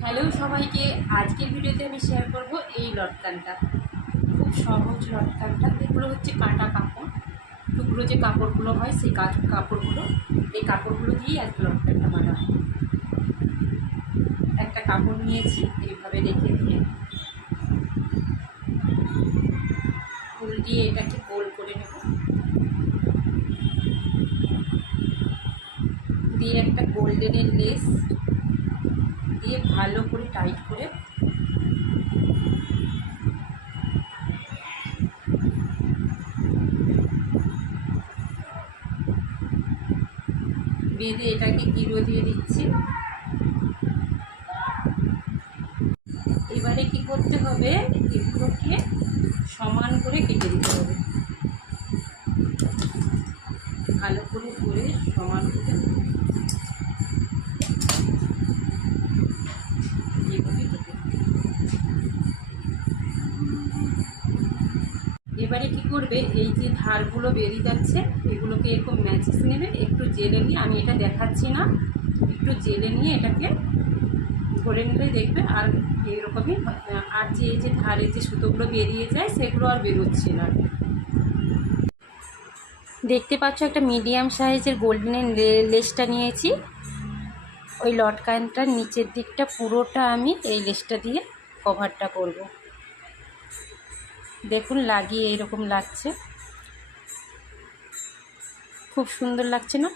Hello সবাইকে, আজকের ভিডিওতে আমি শেয়ার করব এই লটকানটা। খুব সহজ লটকানটা। এগুলো হচ্ছে কাটা কাপড়, টুকরো যে কাপড়গুলো হয় সেই কাপড়গুলো, এই কাপড়গুলো দিয়েই আজকে লটকানটা বানাবো। একটা কাপড় নিয়েছি, এইভাবে রেখে দিয়ে ফুল দিয়ে এটাকে গোল করে নেব, দিয়ে একটা গোল্ডেনের লেস দিয়ে ভালো করে টাইট করে বেঁধে এটাকে গিরো দিয়ে দিচ্ছি। এবারে কি করতে হবে, এগুলোকে সমান করে কেটে দিতে হবে, ভালো করে ধরে সমান করে এইভাবে কেটে। এবারে কি করবে, এই যে ধারগুলো বেরিয়ে যাচ্ছে এগুলোকে এরকম ম্যাচিস নেবে, একটু জেলে নিয়ে, আমি এটা দেখাচ্ছি না, একটু জেলে নিয়ে এটাকে ধরে নিলে দেখবে আর এইরকমই। আর যে এই যে ধারে যে সুতোগুলো বেরিয়ে যায় সেগুলো আর বেরোচ্ছে না। দেখতে পাচ্ছ একটা মিডিয়াম সাইজের গোল্ডেন লেসটা নিয়েছি। ওই লটকানটার নিচের দিকটা পুরোটা আমি এই লেসটা দিয়ে কভারটা করব। দেখুন লাগিয়ে এরকম লাগছে, খুব সুন্দর লাগছে না?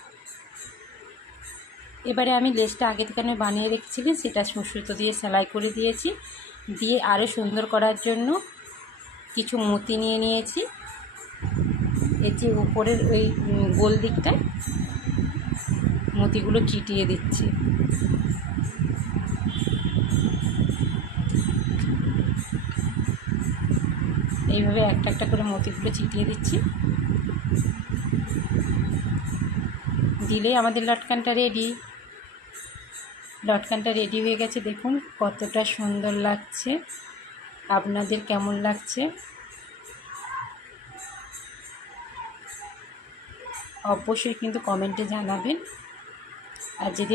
এবারে আমি লেসটা আগে থেকে আমি বানিয়ে রেখেছিলি, সেটা সুতো দিয়ে সেলাই করে দিয়েছি। দিয়ে আরও সুন্দর করার জন্য কিছু মতি নিয়ে নিয়েছি, এর যে উপরের ওই গোল দিকটায় মতিগুলো চিটিয়ে দিচ্ছি। এইভাবে একটা একটা করে মতিগুলো চিটিয়ে দিচ্ছি, দিলেই আমাদের লটকানটা রেডি। লটকানটা রেডি হয়ে গেছে, দেখুন কতটা সুন্দর লাগছে। আপনাদের কেমন লাগছে অবশ্যই কিন্তু কমেন্টে জানাবেন। আর যদি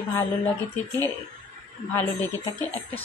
ভালো লেগে থাকে একটা